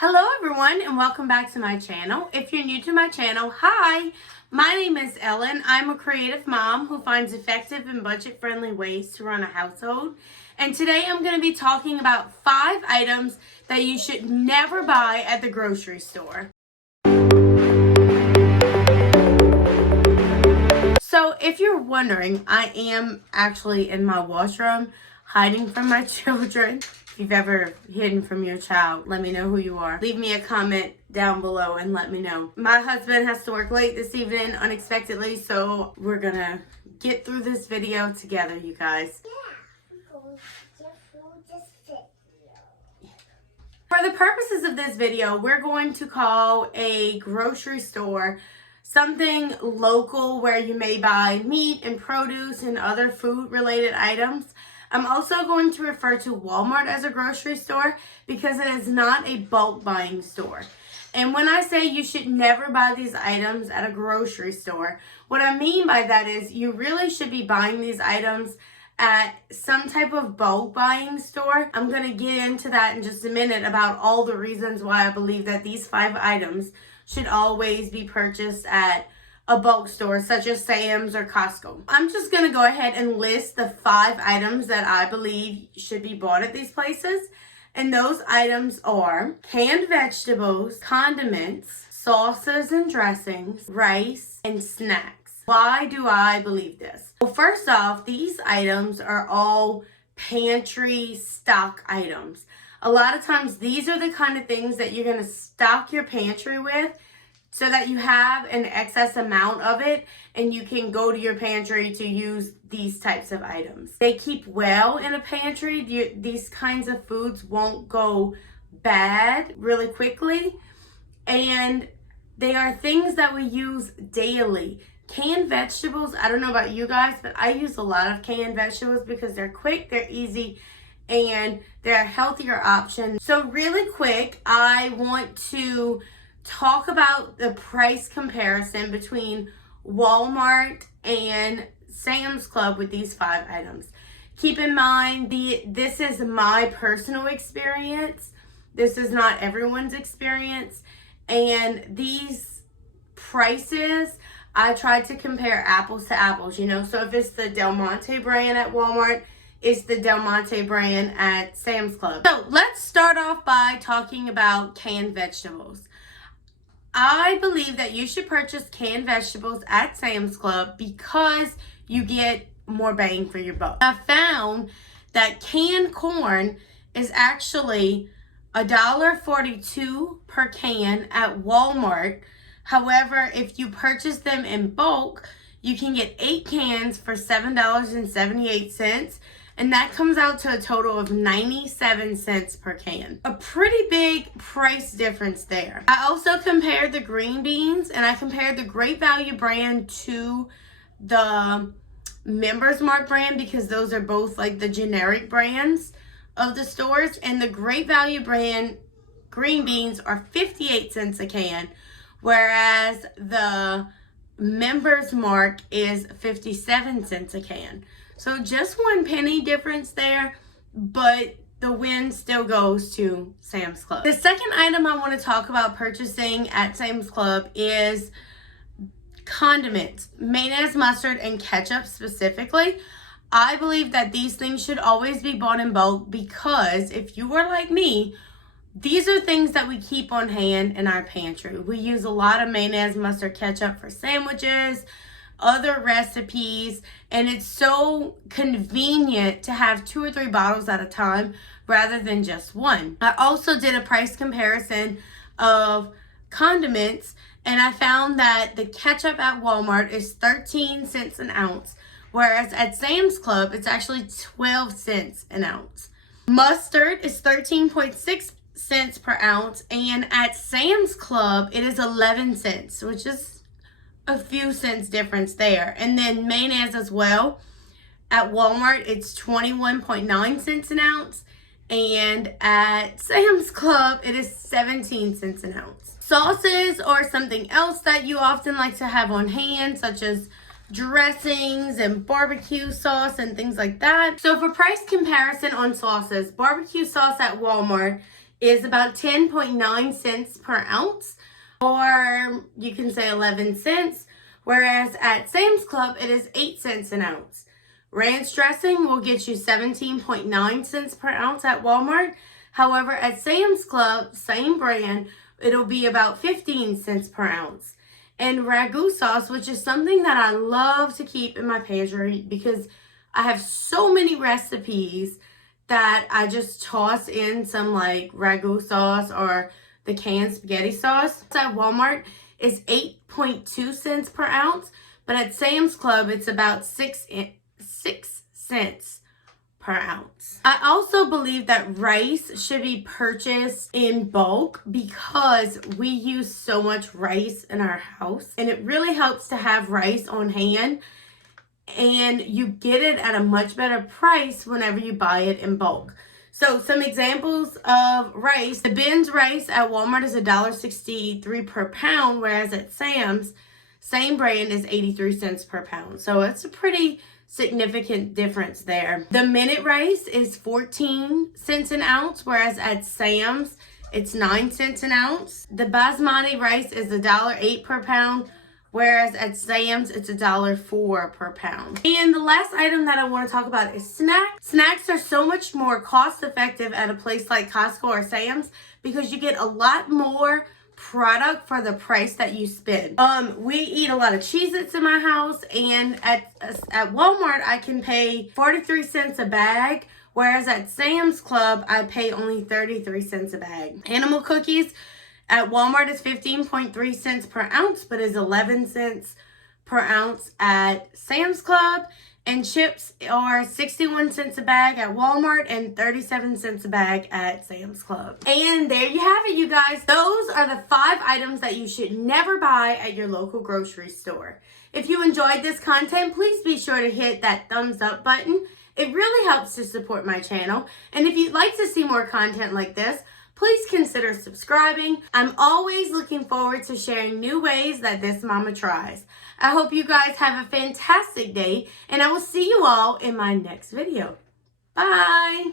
Hello everyone and welcome back to my channel. If you're new to my channel, hi! My name is Ellen. I'm a creative mom who finds effective and budget-friendly ways to run a household. And today I'm going to be talking about 5 items that you should never buy at the grocery store. So if you're wondering, I am actually in my washroom hiding from my children. If you've ever hidden from your child, let me know who you are. Leave me a comment down below and let me know. My husband has to work late this evening unexpectedly, so we're gonna get through this video together, you guys. For the purposes of this video, we're going to call a grocery store something local where you may buy meat and produce and other food related items. I'm also going to refer to Walmart as a grocery store because it is not a bulk buying store. And when I say you should never buy these items at a grocery store, what I mean by that is you really should be buying these items at some type of bulk buying store. I'm going to get into that in just a minute about all the reasons why I believe that these 5 items should always be purchased at a bulk store such as Sam's or Costco. I'm just going to go ahead and list the 5 items that I believe should be bought at these places. And those items are canned vegetables, condiments, sauces and dressings, rice, and snacks. Why do I believe this? Well, first off, these items are all pantry stock items. A lot of times these are the kind of things that you're going to stock your pantry with so that you have an excess amount of it and you can go to your pantry to use these types of items. They keep well in a pantry. These kinds of foods won't go bad really quickly, and they are things that we use daily. Canned vegetables, I don't know about you guys, but I use a lot of canned vegetables because they're quick, they're easy, and they're a healthier option. So really quick, I want to talk about the price comparison between Walmart and Sam's Club with these 5 items. Keep in mind, this is my personal experience. This is not everyone's experience. And these prices, I tried to compare apples to apples, you know. So if it's the Del Monte brand at Walmart, it's the Del Monte brand at Sam's Club. So let's start off by talking about canned vegetables. I believe that you should purchase canned vegetables at Sam's Club because you get more bang for your buck. I found that canned corn is actually $1.42 per can at Walmart. However, if you purchase them in bulk, you can get 8 cans for $7.78. And that comes out to a total of 97 cents per can. A pretty big price difference there. I also compared the green beans and I compared the Great Value brand to the Members Mark brand because those are both like the generic brands of the stores. And the Great Value brand green beans are 58 cents a can, whereas the Members Mark is 57 cents a can. So just 1 penny difference there, but the win still goes to Sam's Club. The second item I want to talk about purchasing at Sam's Club is condiments, mayonnaise, mustard, and ketchup specifically. I believe that these things should always be bought in bulk because if you are like me, these are things that we keep on hand in our pantry. We use a lot of mayonnaise, mustard, ketchup for sandwiches, other recipes, and it's so convenient to have 2 or 3 bottles at a time rather than just 1. I also did a price comparison of condiments, and I found that the ketchup at Walmart is 13 cents an ounce, whereas at Sam's Club it's actually 12 cents an ounce. Mustard is 13.6 cents per ounce, and at Sam's Club it is 11 cents, which is a few cents difference there. And then mayonnaise as well. At Walmart, it's 21.9 cents an ounce. And at Sam's Club, it is 17 cents an ounce. Sauces or something else that you often like to have on hand, such as dressings and barbecue sauce and things like that. So for price comparison on sauces, barbecue sauce at Walmart is about 10.9 cents per ounce, or you can say 11 cents, whereas at Sam's Club it is 8 cents an ounce. Ranch dressing will get you 17.9 cents per ounce at Walmart. However, at Sam's Club, same brand, it'll be about 15 cents per ounce. And ragu sauce, which is something that I love to keep in my pantry because I have so many recipes that I just toss in some like ragu sauce or the canned spaghetti sauce. At Walmart is 8.2 cents per ounce, but at Sam's Club it's about 6 cents per ounce. I also believe that rice should be purchased in bulk because we use so much rice in our house, and it really helps to have rice on hand, and you get it at a much better price whenever you buy it in bulk. So some examples of rice. The Ben's rice at Walmart is $1.63 per pound, whereas at Sam's, same brand, is 83 cents per pound. So it's a pretty significant difference there. The minute rice is 14 cents an ounce, whereas at Sam's, it's 9 cents an ounce. The basmati rice is $1.08 per pound, whereas at Sam's, it's $1.04 per pound. And the last item that I want to talk about is snacks. Snacks are so much more cost effective at a place like Costco or Sam's because you get a lot more product for the price that you spend. We eat a lot of Cheez-Its in my house, and at Walmart, I can pay 43 cents a bag, whereas at Sam's Club, I pay only 33 cents a bag. Animal cookies at Walmart is 15.3 cents per ounce, but is 11 cents per ounce at Sam's Club. And chips are 61 cents a bag at Walmart and 37 cents a bag at Sam's Club. And there you have it, you guys. Those are the 5 items that you should never buy at your local grocery store. If you enjoyed this content, please be sure to hit that thumbs up button. It really helps to support my channel. And if you'd like to see more content like this, please consider subscribing. I'm always looking forward to sharing new ways that this mama tries. I hope you guys have a fantastic day, and I will see you all in my next video. Bye!